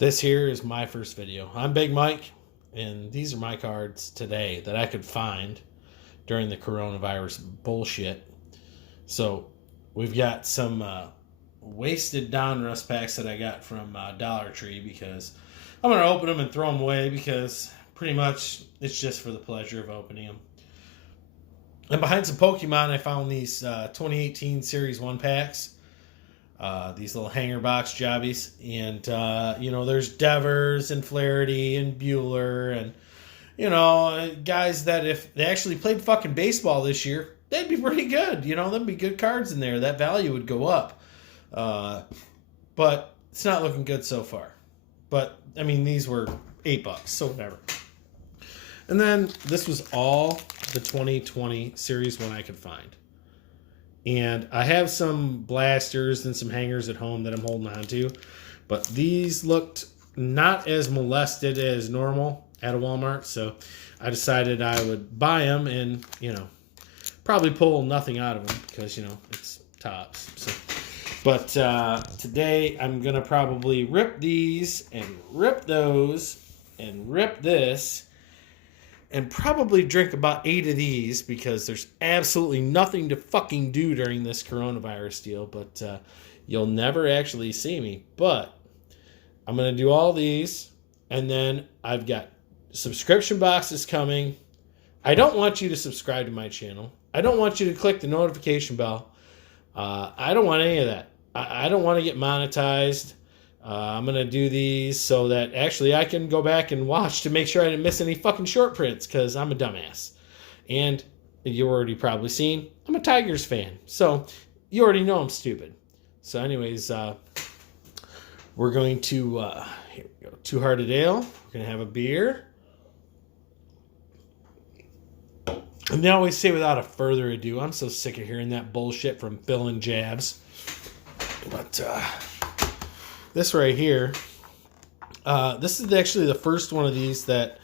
This here is my first video. I'm Big Mike, and these are my cards today that I could find during the coronavirus bullshit. So we've got some wasted Donruss packs that I got from Dollar Tree because I'm going to open them and throw them away because pretty much it's just for the pleasure of opening them. And behind some Pokemon, I found these 2018 Series 1 packs. These little hanger box jobbies. And, there's Devers and Flaherty and Bueller and, guys that if they actually played fucking baseball this year, they'd be pretty good. There'd be good cards in there. That value would go up. But it's not looking good so far. But, these were $8, so whatever. And then this was all the 2020 Series 1 I could find. And I have some blasters and some hangers at home that I'm holding on to. But these looked not as molested as normal at a Walmart. So I decided I would buy them and, probably pull nothing out of them because, it's tops. So, but today I'm going to probably rip these and rip those and rip this. And probably drink about 8 of these because there's absolutely nothing to fucking do during this coronavirus deal. But you'll never actually see me. But I'm going to do all these. And then I've got subscription boxes coming. I don't want you to subscribe to my channel. I don't want you to click the notification bell. I don't want any of that. I don't want to get monetized. I'm going to do these so that actually I can go back and watch to make sure I didn't miss any fucking short prints because I'm a dumbass. And you already probably seen, I'm a Tigers fan. So you already know I'm stupid. So anyways, we're going to, here we go, Two Hearted Ale. We're going to have a beer. And they always say without a further ado, I'm so sick of hearing that bullshit from Phil and Jabs. But, this right here, this is actually the first one of these that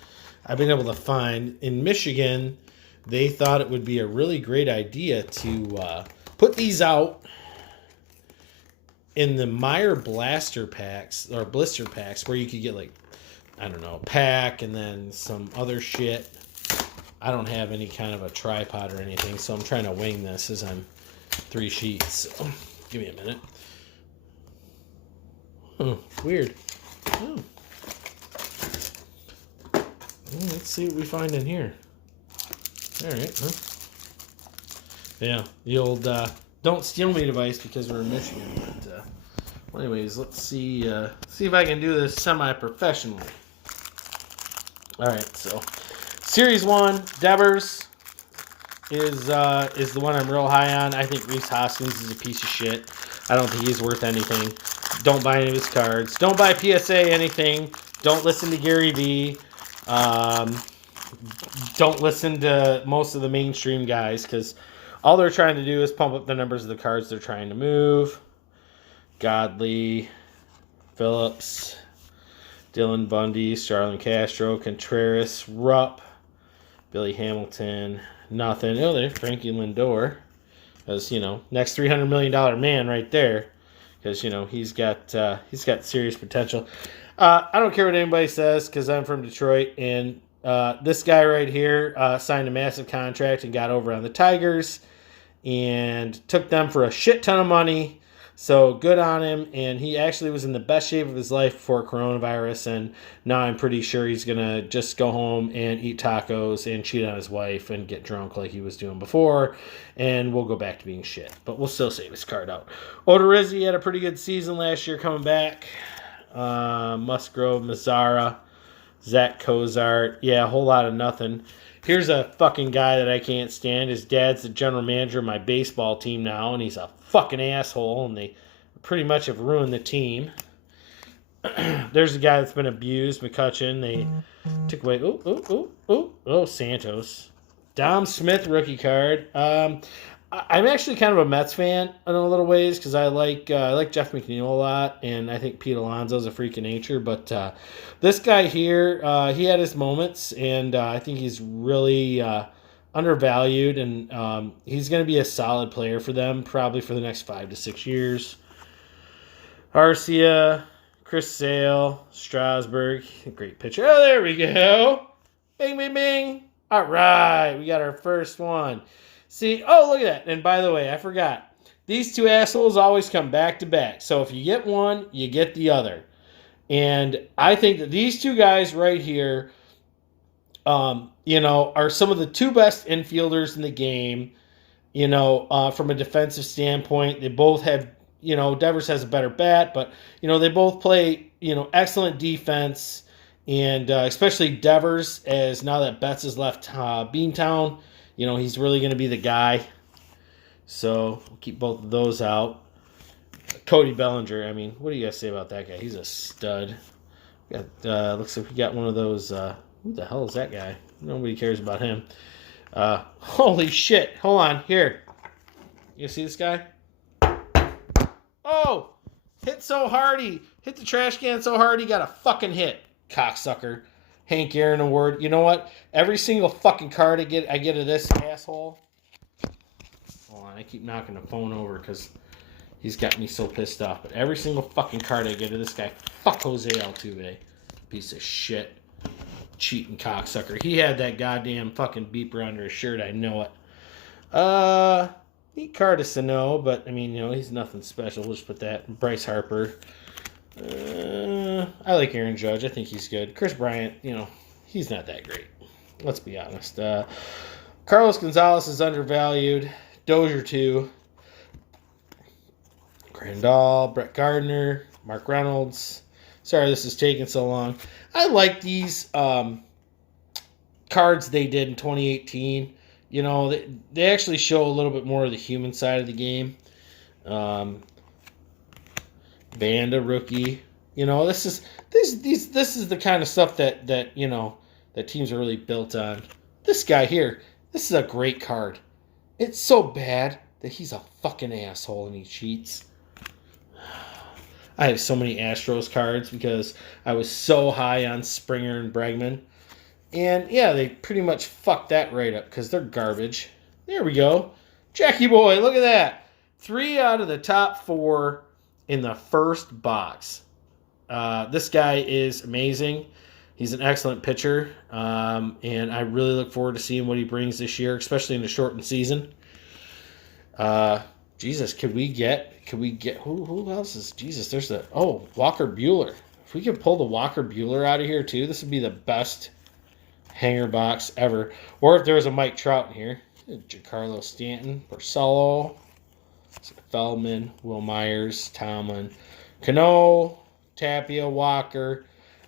I've been able to find. In Michigan, they thought it would be a really great idea to put these out in the Meyer Blaster packs, or blister packs, where you could get a pack and then some other shit. I don't have any kind of a tripod or anything, so I'm trying to wing this as I'm 3 sheets. So, give me a minute. Oh, weird. Oh. Let's see what we find in here. All right, huh? Yeah, the old "don't steal me" device because we're in Michigan. But well, anyways, let's see if I can do this semi-professionally. All right, so Series 1 Devers is the one I'm real high on. I think Rhys Hoskins is a piece of shit. I don't think he's worth anything. Don't buy any of his cards. Don't buy PSA anything. Don't listen to Gary Vee. Don't listen to most of the mainstream guys because all they're trying to do is pump up the numbers of the cards they're trying to move. Godley, Phillips, Dylan Bundy, Starlin Castro, Contreras, Rupp, Billy Hamilton, nothing. Oh, there's Frankie Lindor. As next $300 million man right there. Because, he's got serious potential. I don't care what anybody says because I'm from Detroit. And this guy right here signed a massive contract and got over on the Tigers. And took them for a shit ton of money. So good on him. And he actually was in the best shape of his life before coronavirus. And now I'm pretty sure he's going to just go home and eat tacos and cheat on his wife and get drunk like he was doing before. And we'll go back to being shit. But we'll still save his card out. Odorizzi had a pretty good season last year coming back. Musgrove, Mazzara, Zach Cozart. Yeah, a whole lot of nothing. Here's a fucking guy that I can't stand. His dad's the general manager of my baseball team now, and he's a fucking asshole, and they pretty much have ruined the team. There's a guy that's been abused, McCutcheon. They took away... Oh, Santos. Dom Smith rookie card. I'm actually kind of a Mets fan in a little ways because I like Jeff McNeil a lot, and I think Pete Alonso's a freak of nature. But this guy here, he had his moments, and I think he's really undervalued, and he's going to be a solid player for them probably for the next 5 to 6 years. Arcia, Chris Sale, Strasburg, great pitcher. Oh, there we go. Bing, bing, bing. All right, we got our first one. See, oh, look at that. And by the way, I forgot. These two assholes always come back to back. So if you get one, you get the other. And I think that these two guys right here, are some of the two best infielders in the game. From a defensive standpoint, they both have, Devers has a better bat, but, they both play, excellent defense. And especially Devers, as now that Betts has left Beantown, he's really going to be the guy. So we'll keep both of those out. Cody Bellinger, what do you guys say about that guy? He's a stud. Looks like we got one of those. Who the hell is that guy? Nobody cares about him. Holy shit. Hold on. Here. You see this guy? Oh! Hit so hard. He hit the trash can so hard he got a fucking hit. Cocksucker. Hank Aaron Award. You know what? Every single fucking card I get of this asshole. Hold on. I keep knocking the phone over because he's got me so pissed off. But every single fucking card I get of this guy. Fuck Jose Altuve. Piece of shit. Cheating cocksucker. He had that goddamn fucking beeper under his shirt. I know it. Neat card to Sano, but he's nothing special. We'll just put that. Bryce Harper. I like Aaron Judge. I think he's good. Chris Bryant, he's not that great. Let's be honest. Carlos Gonzalez is undervalued. Dozier too. Grandal, Brett Gardner, Mark Reynolds. Sorry this is taking so long. I like these cards they did in 2018. They actually show a little bit more of the human side of the game. Banda rookie. This is the kind of stuff that that teams are really built on. This guy here, this is a great card. It's so bad that he's a fucking asshole and he cheats. I have so many Astros cards because I was so high on Springer and Bregman. And yeah, they pretty much fucked that right up because they're garbage. There we go. Jackie boy, look at that. 3 out of the top 4 in the first box. This guy is amazing. He's an excellent pitcher. And I really look forward to seeing what he brings this year, especially in the shortened season. Jesus, could we get who else is Jesus? There's Walker Buehler. If we could pull the Walker Buehler out of here too, this would be the best hanger box ever. Or if there was a Mike Trout in here, Giancarlo Stanton, Porcello, Feldman, Will Myers, Tomlin, Cano, Tapia, Walker.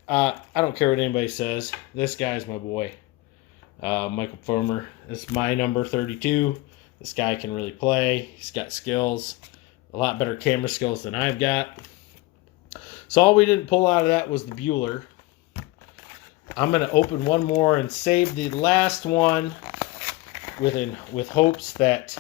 I don't care what anybody says. This guy's my boy. Michael Fulmer is my number 32. This guy can really play. He's got skills. A lot better camera skills than I've got. So all we didn't pull out of that was the Buehler. I'm going to open one more and save the last one with hopes that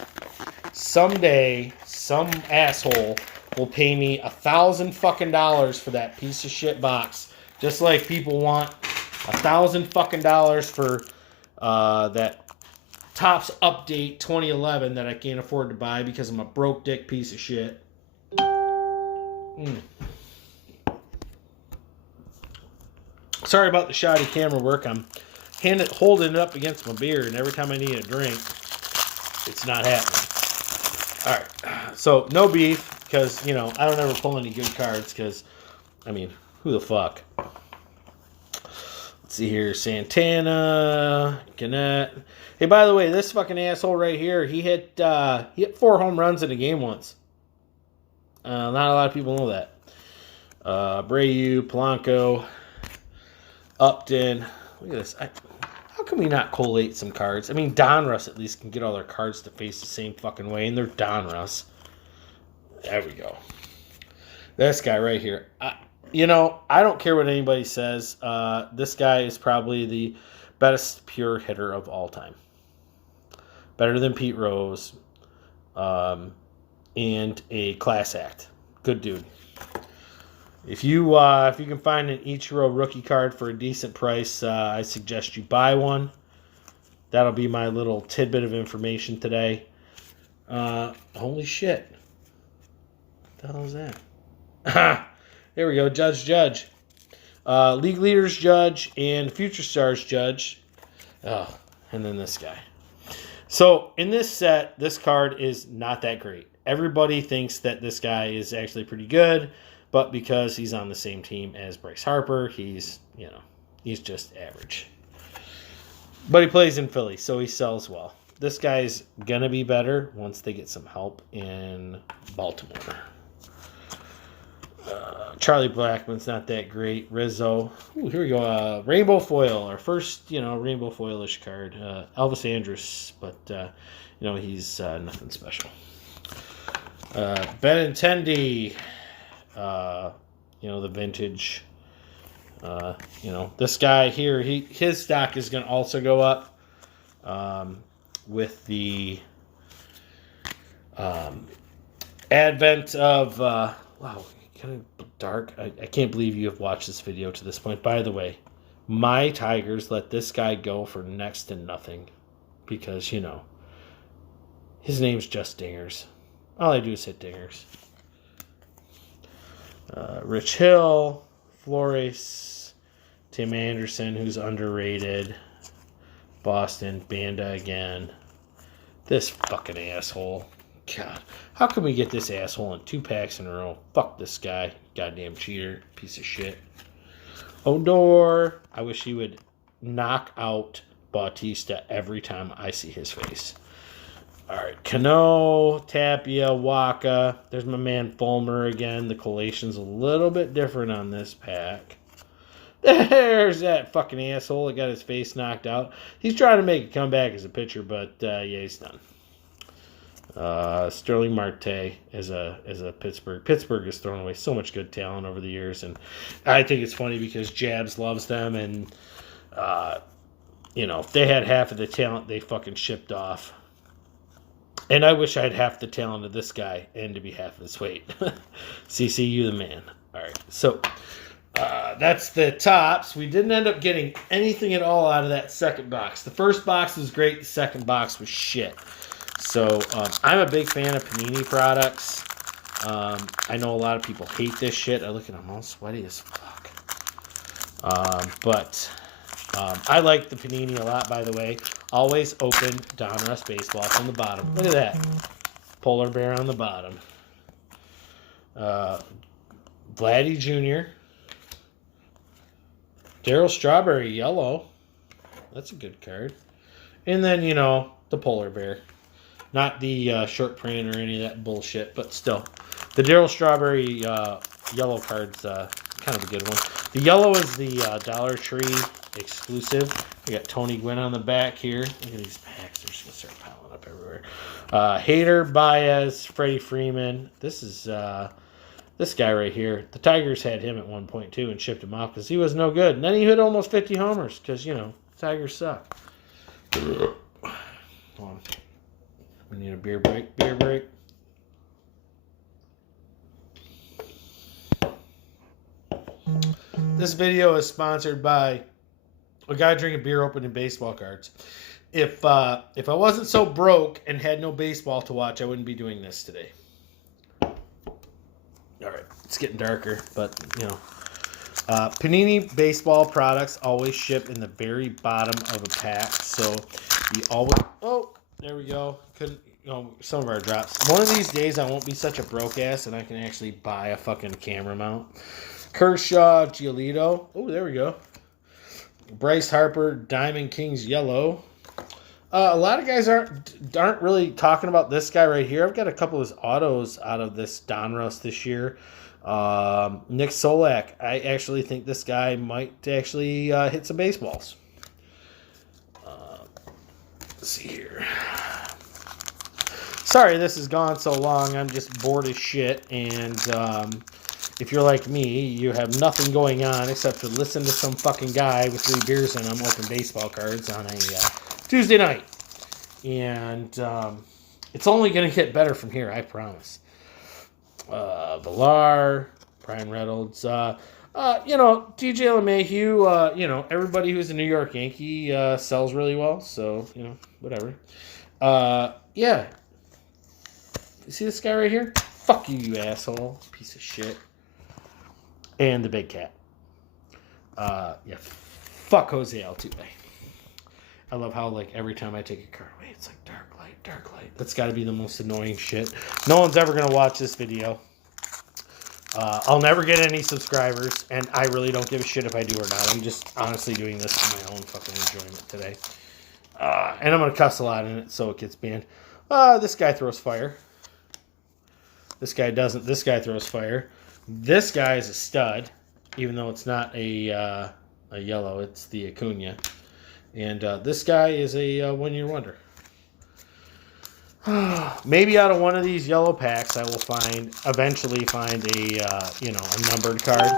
someday some asshole will pay me $1,000 fucking dollars for that piece of shit box. Just like people want $1,000 fucking dollars for that Topps Update 2011 that I can't afford to buy because I'm a broke dick piece of shit. Sorry about the shoddy camera work. I'm holding it up against my beer, and every time I need a drink, it's not happening. All right, so no beef because I don't ever pull any good cards because, who the fuck? Let's see here, Santana, Gannett. Hey, by the way, this fucking asshole right here, he hit 4 home runs in a game once. Not a lot of people know that. Abreu, Polanco, Upton. Look at this. How can we not collate some cards? Donruss at least can get all their cards to face the same fucking way, and they're Donruss. There we go. This guy right here. I don't care what anybody says. This guy is probably the best pure hitter of all time. Better than Pete Rose. And a class act. Good dude. If you can find an Ichiro rookie card for a decent price, I suggest you buy one. That'll be my little tidbit of information today. Holy shit. What the hell is that? There we go. Judge. League Leaders Judge and Future Stars Judge. Oh, and then this guy. So in this set, this card is not that great. Everybody thinks that this guy is actually pretty good, but because he's on the same team as Bryce Harper, he's just average. But he plays in Philly, so he sells well. This guy's going to be better once they get some help in Baltimore. Charlie Blackmon's not that great. Rizzo. Ooh, here we go. Rainbow Foil, our first, rainbow foilish card. Elvis Andrus, but, he's nothing special. Benintendi, the vintage. This guy here, his stock is going to also go up with the advent of, wow, kind of dark. I can't believe you have watched this video to this point. By the way, my Tigers let this guy go for next to nothing because, his name's just Dingers. All I do is hit Dingers. Rich Hill, Flores, Tim Anderson, who's underrated. Boston, Banda again. This fucking asshole. God, how can we get this asshole in 2 packs in a row? Fuck this guy. Goddamn cheater. Piece of shit. Odor. I wish he would knock out Bautista every time I see his face. Alright, Cano, Tapia, Waka. There's my man Fulmer again. The collation's a little bit different on this pack. There's that fucking asshole that got his face knocked out. He's trying to make a comeback as a pitcher, but yeah, he's done. Sterling Marte as a Pittsburgh. Pittsburgh has thrown away so much good talent over the years, and I think it's funny because Jabs loves them, and if they had half of the talent, they fucking shipped off. And I wish I had half the talent of this guy and to be half of his weight. CCU the man. All right, so that's the tops. We didn't end up getting anything at all out of that second box. The first box was great. The second box was shit. So I'm a big fan of Panini products. I know a lot of people hate this shit. I look at them all sweaty as fuck. But I like the Panini a lot, by the way. Always open Donruss baseball from the bottom. Look at that. Polar bear on the bottom. Vladdy Jr. Darryl Strawberry yellow. That's a good card. And then, the polar bear. Not the short print or any of that bullshit, but still. The Darryl Strawberry yellow card's kind of a good one. The yellow is the Dollar Tree exclusive. We got Tony Gwynn on the back here. Look at these packs. They're just going to start piling up everywhere. Hader, Baez, Freddie Freeman. This is this guy right here. The Tigers had him at one point, too, and shipped him off because he was no good. And then he hit almost 50 homers because, Tigers suck. Hold on. We need a beer break. Beer break. This video is sponsored by a guy drinking beer opening baseball cards. If I wasn't so broke and had no baseball to watch, I wouldn't be doing this today. All right, it's getting darker, but Panini baseball products always ship in the very bottom of a pack, so you always. Oh, there we go. Couldn't. Some of our drops. One of these days, I won't be such a broke ass, and I can actually buy a fucking camera mount. Kershaw, Giolito. Oh, there we go. Bryce Harper, Diamond Kings yellow. A lot of guys aren't really talking about this guy right here. I've got a couple of his autos out of this Donruss this year. Nick Solak. I actually think this guy might actually hit some baseballs. Let's see here. Sorry this has gone so long. I'm just bored as shit. And if you're like me, you have nothing going on except to listen to some fucking guy with 3 beers in him open baseball cards on a Tuesday night. And it's only going to get better from here, I promise. Villar, Brian Reynolds. TJ LeMahieu, everybody who's a New York Yankee sells really well. So, whatever. Yeah. You see this guy right here? Fuck you, you asshole. Piece of shit. And the big cat. Yeah, fuck Jose Altuve. I love how, like, every time I take a card away, it's like dark light, dark light. That's got to be the most annoying shit. No one's ever going to watch this video. I'll never get any subscribers, and I really don't give a shit if I do or not. I'm just honestly doing this for my own fucking enjoyment today. And I'm going to cuss a lot in it, so it gets banned. This guy throws fire. This guy doesn't. This guy throws fire. This guy is a stud, even though it's not a yellow. It's the Acuna. And this guy is a one-year wonder. Maybe out of one of these yellow packs, I will eventually find a numbered card.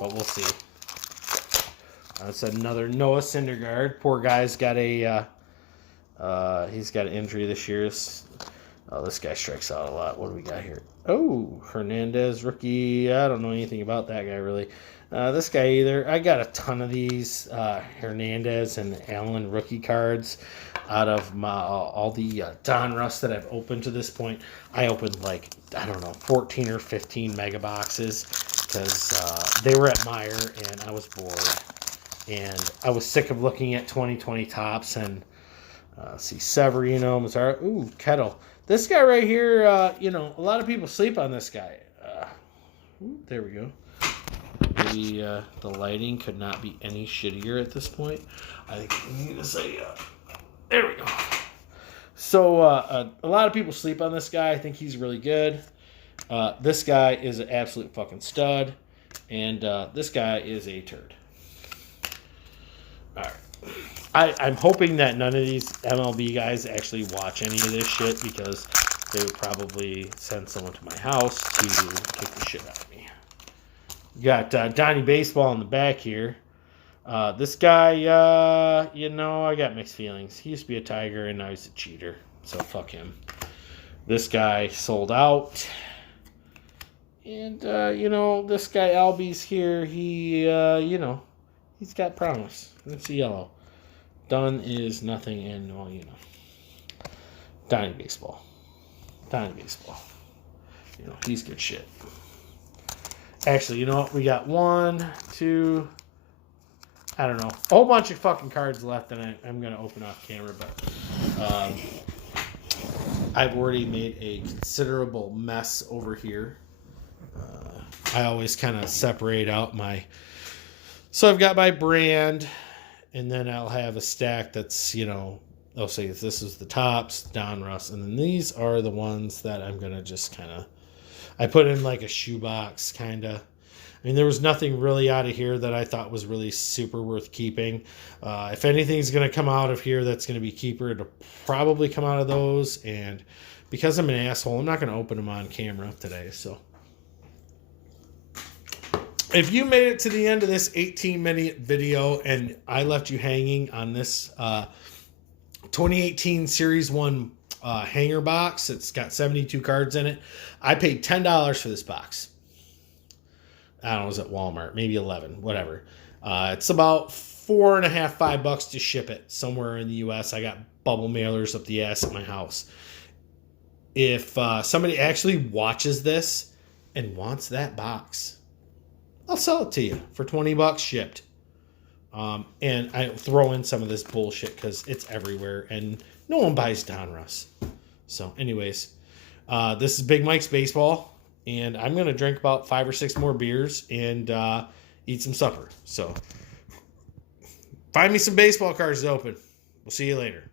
But we'll see. That's another Noah Syndergaard. Poor guy's got he's got an injury this year. Oh, this guy strikes out a lot. What do we got here? Oh, Hernandez, rookie. I don't know anything about that guy, really. This guy either. I got a ton of these Hernandez and Allen rookie cards out of all the Donruss that I've opened to this point. I opened, 14 or 15 mega boxes because they were at Meijer and I was bored. And I was sick of looking at 2020 tops and see Severino, Mazzara. Ooh, Kettle. This guy right here, a lot of people sleep on this guy. There we go. Maybe the lighting could not be any shittier at this point. I think we need to say, there we go. So a lot of people sleep on this guy. I think he's really good. This guy is an absolute fucking stud. And this guy is a turd. All right. I'm hoping that none of these MLB guys actually watch any of this shit because they would probably send someone to my house to kick the shit out of me. You got Donnie Baseball in the back here. This guy, I got mixed feelings. He used to be a Tiger and now he's a cheater. So fuck him. This guy sold out. And, this guy Albies here, he, he's got promise. It's a yellow. Done is nothing, and Donnie Baseball. He's good shit. Actually, you know what? We got 1, 2, I don't know, a whole bunch of fucking cards left, and I'm gonna open off camera, but I've already made a considerable mess over here. I always kind of separate out so I've got my brand. And then I'll have a stack that's, I'll say this is the tops, Donruss. And then these are the ones that I'm going to just I put in like a shoebox kind of. I mean, there was nothing really out of here that I thought was really super worth keeping. If anything's going to come out of here that's going to be keeper, it'll probably come out of those. And because I'm an asshole, I'm not going to open them on camera today. So if you made it to the end of this 18-minute video and I left you hanging on this 2018 Series 1 hanger box, it's got 72 cards in it. I paid $10 for this box. I don't know, it was at Walmart, maybe 11, whatever. It's about $4.50, $5 to ship it somewhere in the U.S. I got bubble mailers up the ass at my house. If somebody actually watches this and wants that box, I'll sell it to you for $20 shipped. And I throw in some of this bullshit because it's everywhere and no one buys Donruss. So anyways, this is Big Mike's Baseball, and I'm going to drink about 5 or 6 more beers and eat some supper. So find me some baseball cards to open. We'll see you later.